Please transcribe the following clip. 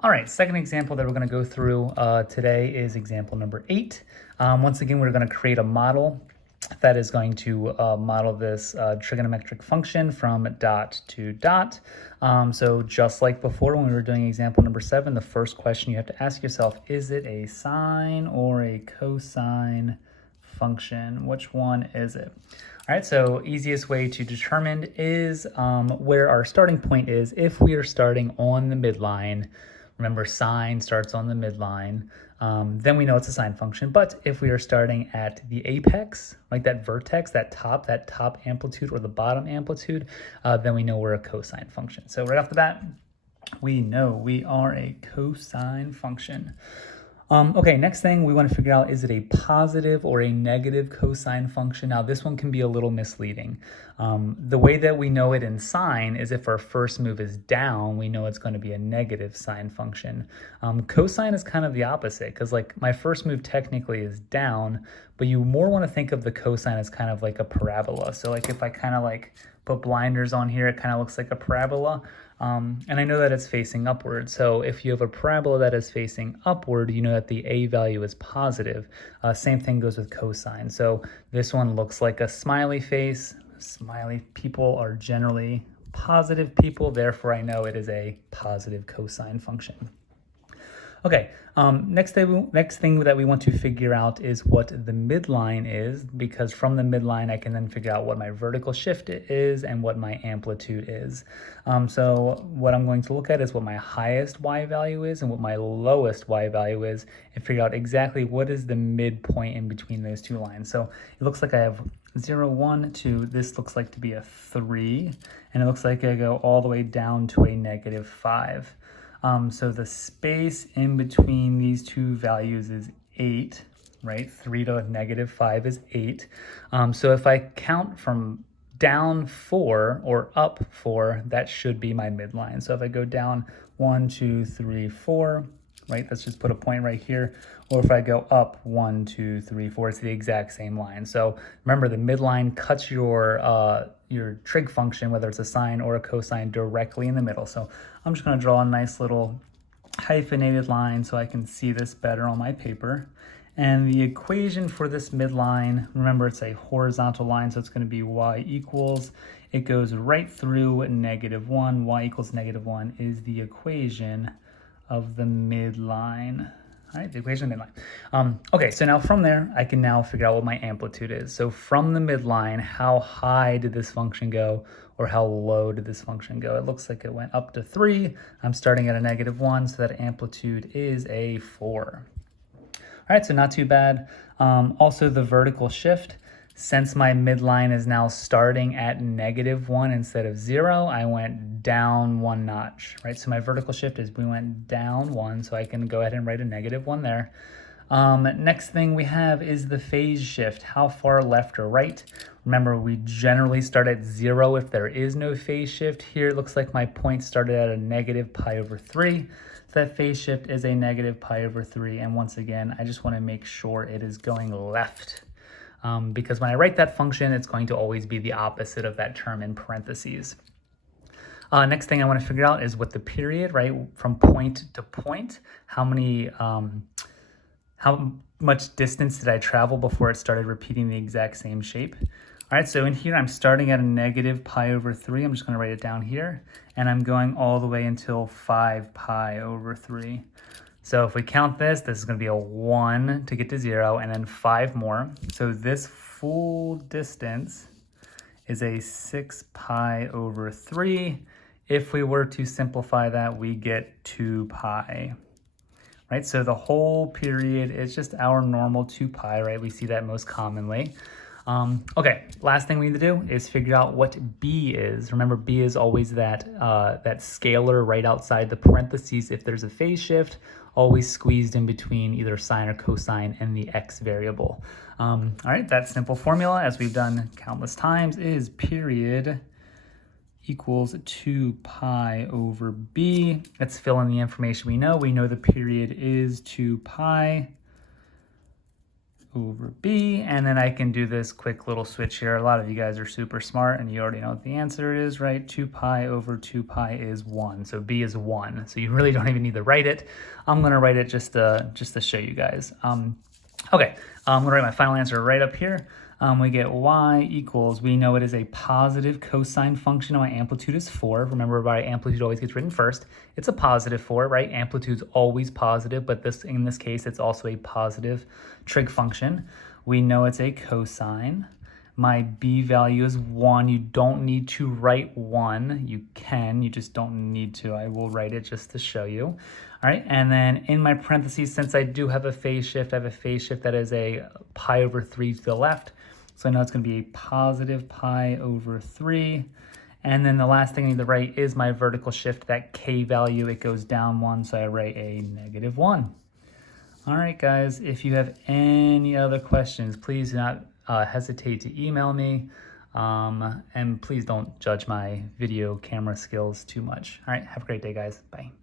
All right, second example that we're going to go through today is example number 8. Once again, we're going to create a model that is going to model this trigonometric function from dot to dot. So just like before when we were doing example number 7, the first question you have to ask yourself, is it a sine or a cosine function? Which one is it? All right, so easiest way to determine is where our starting point is. If we are starting on the midline, remember sine starts on the midline, then we know it's a sine function. But if we are starting at the apex, like that vertex, that top amplitude or the bottom amplitude, then we know we're a cosine function. So right off the bat, we know we are a cosine function. Okay, next thing we want to figure out, is it a positive or a negative cosine function? Now this one can be a little misleading. The way that we know it in sine is if our first move is down, we know it's going to be a negative sine function. Cosine is kind of the opposite, because like my first move technically is down, but you more want to think of the cosine as kind of like a parabola. So like if I kind of like put blinders on here, it kind of looks like a parabola. And I know that it's facing upward. So if you have a parabola that is facing upward, you know that the a value is positive. Same thing goes with cosine. So this one looks like a smiley face. Smiley people are generally positive people. Therefore, I know it is a positive cosine function. Okay, next thing that we want to figure out is what the midline is, because from the midline I can then figure out what my vertical shift is and what my amplitude is. So what I'm going to look at is what my highest y value is and what my lowest y value is, and figure out exactly what is the midpoint in between those two lines. So it looks like I have 0, 1, 2, this looks like to be a 3, and it looks like I go all the way down to a -5. So the space in between these two values is 8, right? 3 to -5 is 8. So if I count from down 4 or up 4, that should be my midline. So if I go down 1, 2, 3, 4, right? Let's just put a point right here. Or if I go up 1, 2, 3, 4, it's the exact same line. So remember, the midline cuts your trig function, whether it's a sine or a cosine, directly in the middle. So I'm just going to draw a nice little hyphenated line so I can see this better on my paper. And the equation for this midline, remember it's a horizontal line, so it's going to be y equals, it goes right through -1. Y equals -1 is the equation of the midline. All right, the equation of the midline. Okay, so now from there, I can now figure out what my amplitude is. So from the midline, how high did this function go, or how low did this function go? It looks like it went up to 3. I'm starting at a -1, so that amplitude is a 4. All right, so not too bad. Also the vertical shift. Since my midline is now starting at -1 instead of 0, I went down 1 notch, right? So my vertical shift is we went down 1, so I can go ahead and write a -1 there. Next thing we have is the phase shift. How far left or right? Remember, we generally start at 0 if there is no phase shift. Here it looks like my point started at a -π/3. So that phase shift is a -π/3. And once again, I just want to make sure it is going left. Because when I write that function, it's going to always be the opposite of that term in parentheses. Next thing I want to figure out is what the period, right, from point to point, how much distance did I travel before it started repeating the exact same shape. All right, so in here, I'm starting at a -π/3. I'm just going to write it down here. And I'm going all the way until 5π/3. So if we count this, this is going to be a 1 to get to 0, and then 5 more. So this full distance is a 6π/3. If we were to simplify that, we get 2π. Right, so the whole period is just our normal 2π, right? We see that most commonly. Okay, last thing we need to do is figure out what b is. Remember, b is always that scalar right outside the parentheses. If there's a phase shift, always squeezed in between either sine or cosine and the x variable. All right, that simple formula, as we've done countless times, is period equals 2π/b. Let's fill in the information we know. We know the period is 2π/b. over b, and then I can do this quick little switch here. A lot of you guys are super smart and you already know what the answer is, right? 2 pi over 2 pi is 1, so b is 1. So you really don't even need to write it. I'm gonna write it just to show you guys. Okay, I'm gonna write my final answer right up here. We get y equals, we know it is a positive cosine function and my amplitude is 4. Remember, my amplitude always gets written first. It's a positive 4, right? Amplitude's always positive, but in this case, it's also a positive trig function. We know it's a cosine. My b value is 1. You don't need to write 1. You can, you just don't need to. I will write it just to show you. All right, and then in my parentheses, since I do have a phase shift, I have a phase shift that is a pi over 3 to the left. So I know it's going to be a positive pi over 3. And then the last thing I need to write is my vertical shift, that k value. It goes down 1, so I write a -1. All right, guys, if you have any other questions, please do not hesitate to email me. And please don't judge my video camera skills too much. All right, have a great day, guys. Bye.